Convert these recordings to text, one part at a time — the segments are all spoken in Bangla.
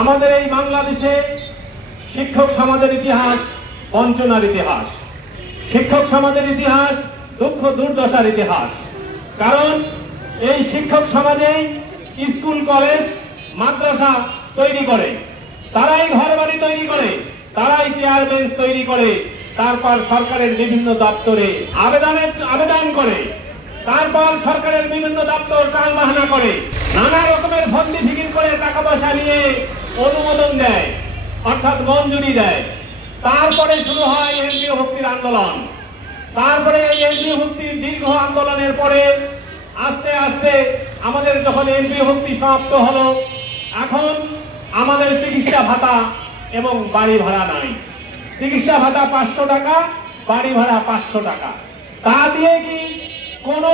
আমাদের এই বাংলাদেশে শিক্ষক সমাজের ইতিহাস বঞ্চনার ইতিহাস, শিক্ষক সমাজের ইতিহাস দুঃখ দুর্দশার ইতিহাস। কারণ এই শিক্ষক সমাজেই স্কুল কলেজ মাদ্রাসা তৈরি করে, তারাই ঘরবাড়ি তৈরি করে, তারাই চেয়ার বেঞ্চ তৈরি করে, তারপর সরকারের বিভিন্ন দপ্তরে আবেদন করে, তারপর সরকারের বিভিন্ন দপ্তর টালবাহানা করে, নানা রকমের ফন্দি ফিকির করে টাকা পয়সা নিয়ে অনুমোদন দেয়, অর্থাৎ মঞ্জুরি দেয়। তারপরে শুরু হয় এমপিও ভুক্তির আন্দোলন। তারপরে এই এমপিও ভুক্তির দীর্ঘ আন্দোলনের পরে আস্তে আস্তে আমাদের যখন এমপিও ভুক্তি সমাপ্ত হলো, এখন আমাদের চিকিৎসা ভাতা এবং বাড়ি ভাড়া নাই। চিকিৎসা ভাতা 500 টাকা, বাড়ি ভাড়া 500 টাকা। তা দিয়ে কি কোন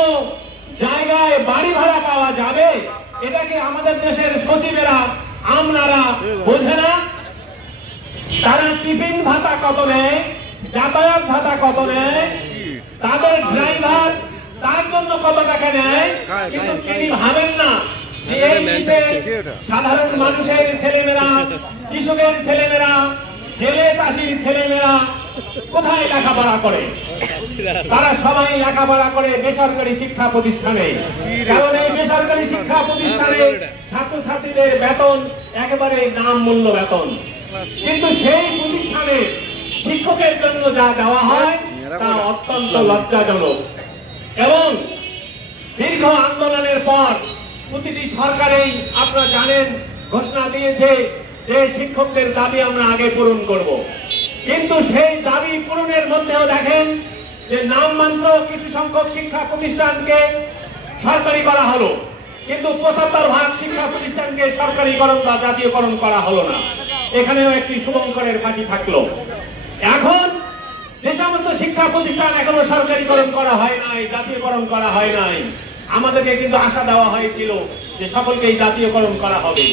জায়গায় বাড়ি ভাড়া পাওয়া যাবে? এটা কি আমাদের দেশের সচিবেরা আমলারা বোঝে না? তারা টিফিন ভাতা কত নেয়, যাতায়াত ভাতা কত নেয়, তাদের ড্রাইভার তার জন্য কত টাকা নেয়, কিন্তু তিনি ভাবেন না যে এই দেশে সাধারণ মানুষের ছেলেমেয়েরা, কৃষকের ছেলেমেয়েরা, জেলে চাষির ছেলেমেয়েরা কোথায় লেখাপড়া করে? তারা সবাই লেখাপড়া করে বেসরকারি শিক্ষা প্রতিষ্ঠানে। কারণ এই বেসরকারি শিক্ষা প্রতিষ্ঠানে ছাত্রছাত্রীদের বেতন একেবারে নাম মূল্য বেতন, কিন্তু সেই প্রতিষ্ঠানে শিক্ষকের জন্য যা দেওয়া হয় তা অত্যন্ত লজ্জাজনক। এবং দীর্ঘ আন্দোলনের পর প্রতিটি সরকারেই আপনারা জানেন ঘোষণা দিয়েছে যে শিক্ষকদের দাবি আমরা আগে পূরণ করব, কিন্তু সেই দাবি পূরণের মধ্যেও দেখেন যে নামমাত্র কিছু সংখ্যক শিক্ষা প্রতিষ্ঠানকে সরকারি করা হলো, কিন্তু 75% শিক্ষা প্রতিষ্ঠানকে সরকারিকরণ বা জাতীয়করণ করা হলো না। এখানেও একটি শুভঙ্করের ফাঁকি থাকলো। এখন যে সমস্ত শিক্ষা প্রতিষ্ঠান এখনো সরকারিকরণ করা হয় নাই, জাতীয়করণ করা হয় নাই, আমাদেরকে কিন্তু আশা দেওয়া হয়েছিল যে সকলকেই জাতীয়করণ করা হবে।